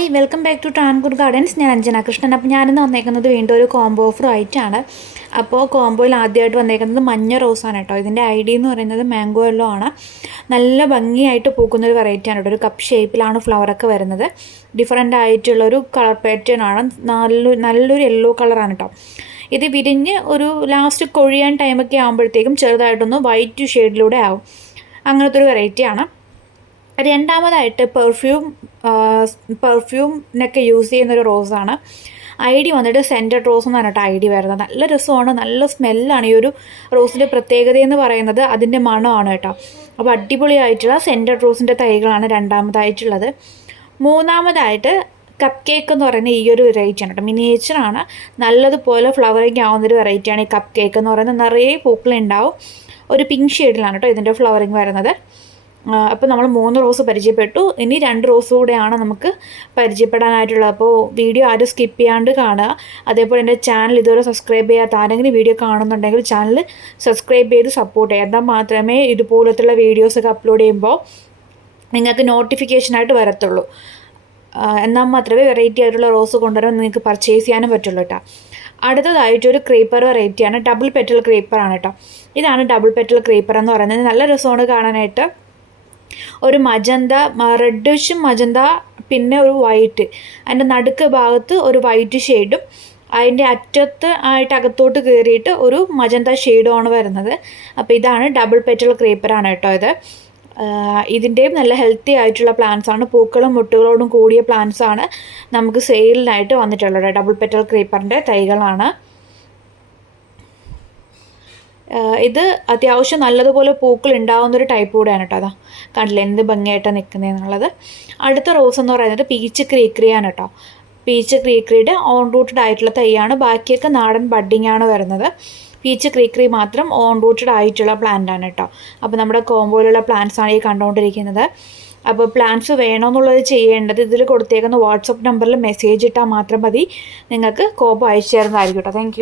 Hi welcome back to Travancore gardens. ഞാൻ അഞ്ജന കൃഷ്ണൻ. അപ്പോൾ ഞാനിന്ന് വന്നേക്കുന്നത് വീണ്ടും ഒരു കോംബോ ഓഫർ ആയിട്ടാണ്. അപ്പോൾ കോംബോയിൽ ആദ്യമായിട്ട് വന്നേക്കുന്നത് മഞ്ഞ റോസാണ് കേട്ടോ. ഇതിൻ്റെ ഐ ഡി എന്ന് പറയുന്നത് മാംഗോ യെല്ലോ ആണ്. നല്ല ഭംഗിയായിട്ട് പൂക്കുന്നൊരു വെറൈറ്റിയാണ് കേട്ടോ. ഒരു കപ്പ് ഷേപ്പിലാണ് ഫ്ലവറൊക്കെ വരുന്നത്. ഡിഫറെൻ്റ് ആയിട്ടുള്ളൊരു കളർ പാറ്റേൺ ആണ്. നല്ലൊരു യെല്ലോ കളറാണ് കേട്ടോ. ഇത് വിരിഞ്ഞ് ഒരു ലാസ്റ്റ് കൊഴിയാൻ ടൈമൊക്കെ ആകുമ്പോഴത്തേക്കും ചെറുതായിട്ടൊന്ന് വൈറ്റ് ഷെയ്ഡിലൂടെ ആവും. അങ്ങനത്തെ ഒരു വെറൈറ്റിയാണ്. രണ്ടാമതായിട്ട് പെർഫ്യൂമിനൊക്കെ യൂസ് ചെയ്യുന്നൊരു റോസാണ്. ഐ ഡി വന്നിട്ട് സെൻറ്റഡ് റോസ് എന്ന് പറഞ്ഞിട്ട് ഐ ഡി വരുന്നത്. നല്ല രസമാണ്, നല്ല സ്മെല്ലാണ്. ഈ ഒരു റോസിൻ്റെ പ്രത്യേകതയെന്ന് പറയുന്നത് അതിൻ്റെ മണമാണ് കേട്ടോ. അപ്പോൾ അടിപൊളിയായിട്ടുള്ള സെൻറ്റഡ് റോസിൻ്റെ തൈകളാണ് രണ്ടാമതായിട്ടുള്ളത്. മൂന്നാമതായിട്ട് കപ്പ് കേക്ക് എന്ന് പറയുന്ന ഈ ഒരു വെറൈറ്റിയാണ് കേട്ടോ. മിനിയേച്ചറാണ്, നല്ലതുപോലെ ഫ്ലവറിങ് ആവുന്നൊരു വെറൈറ്റിയാണ് ഈ കപ്പ് കേക്ക് എന്ന് പറയുന്നത്. നിറയെ പൂക്കളുണ്ടാവും. ഒരു പിങ്ക് ഷെയ്ഡിലാണ് കേട്ടോ ഇതിൻ്റെ ഫ്ലവറിങ് വരുന്നത്. അപ്പോൾ നമ്മൾ 3 റോസ് പരിചയപ്പെട്ടു. ഇനി 2 റോസ് കൂടെയാണ് നമുക്ക് പരിചയപ്പെടാനായിട്ടുള്ളത്. അപ്പോൾ വീഡിയോ ആരും സ്കിപ്പ് ചെയ്യാണ്ട് കാണുക. അതേപോലെ എൻ്റെ ചാനൽ ഇതുവരെ സബ്സ്ക്രൈബ് ചെയ്യാത്ത ആരെങ്കിലും വീഡിയോ കാണുന്നുണ്ടെങ്കിൽ ചാനൽ സബ്സ്ക്രൈബ് ചെയ്ത് സപ്പോർട്ട് ചെയ്യുക. എന്നാൽ മാത്രമേ ഇതുപോലത്തുള്ള വീഡിയോസൊക്കെ അപ്ലോഡ് ചെയ്യുമ്പോൾ നിങ്ങൾക്ക് നോട്ടിഫിക്കേഷനായിട്ട് വരത്തുള്ളൂ. എന്നാൽ മാത്രമേ വെറൈറ്റി ആയിട്ടുള്ള റോസ് കൊണ്ടുവരാൻ നിങ്ങൾക്ക് പർച്ചേസ് ചെയ്യാനും പറ്റുള്ളൂ കേട്ടോ. അടുത്തതായിട്ടൊരു ക്രീപ്പർ വെറൈറ്റിയാണ്. ഡബിൾ പെറ്റൽ ക്രീപ്പറാണ് കേട്ടോ. ഇതാണ് ഡബിൾ പെറ്റൽ ക്രീപ്പർ എന്ന് പറയുന്നത്. നല്ല രസമാണ് കാണാനായിട്ട്. ഒരു മജന്ത, റെഡിഷും മജന്ത, പിന്നെ ഒരു വൈറ്റ്, അതിൻ്റെ നടുക്ക് ഭാഗത്ത് ഒരു വൈറ്റ് ഷെയ്ഡും അതിൻ്റെ അറ്റത്ത് ആയിട്ട് അകത്തോട്ട് കയറിയിട്ട് ഒരു മജന്ത ഷെയ്ഡുമാണ് വരുന്നത്. അപ്പോൾ ഇതാണ് ഡബിൾ പെറ്റൽ ക്രീപ്പറാണ് കേട്ടോ ഇത്. ഇതിൻ്റെയും നല്ല ഹെൽത്തി ആയിട്ടുള്ള പ്ലാന്റ്സാണ്. പൂക്കളും മുട്ടുകളോടും കൂടിയ പ്ലാന്റ്സാണ് നമുക്ക് സെയിലിനായിട്ട് വന്നിട്ടുള്ളത്. ഡബിൾ പെറ്റൽ ക്രീപ്പറിൻ്റെ തൈകളാണ് ഇത്. അത്യാവശ്യം നല്ലതുപോലെ പൂക്കൾ ഉണ്ടാകുന്നൊരു ടൈപ്പ് കൂടെയാണ് കേട്ടോ. അതാ കണ്ടില്ല എന്ത് ഭംഗിയായിട്ടാണ് നിൽക്കുന്നതെന്നുള്ളത്. അടുത്ത റോസ് എന്ന് പറയുന്നത് പീച്ച് ക്രീക്രിയാണ് കേട്ടോ. പീച്ച് ക്രീക്രിയുടെ ഓൺ റൂട്ടഡ് ആയിട്ടുള്ള തൈയാണ്. ബാക്കിയൊക്കെ നാടൻ ബഡ്ഡിങ് ആണ് വരുന്നത്. പീച്ച് ക്രീക്രി മാത്രം ഓൺ റൂട്ടഡ് ആയിട്ടുള്ള പ്ലാന്റ് ആണ് കേട്ടോ. അപ്പോൾ നമ്മുടെ കോംബോയിലുള്ള പ്ലാന്റ്സാണ് ഈ കണ്ടുകൊണ്ടിരിക്കുന്നത്. അപ്പോൾ പ്ലാന്റ്സ് വേണമെന്നുള്ളത് ചെയ്യേണ്ടത് ഇതിൽ കൊടുത്തേക്കുന്ന വാട്സപ്പ് നമ്പറിൽ മെസ്സേജ് ഇട്ടാൽ മാത്രം മതി. നിങ്ങൾക്ക് കോംബോ അയച്ചു തരുന്നതായിരിക്കും കേട്ടോ. താങ്ക്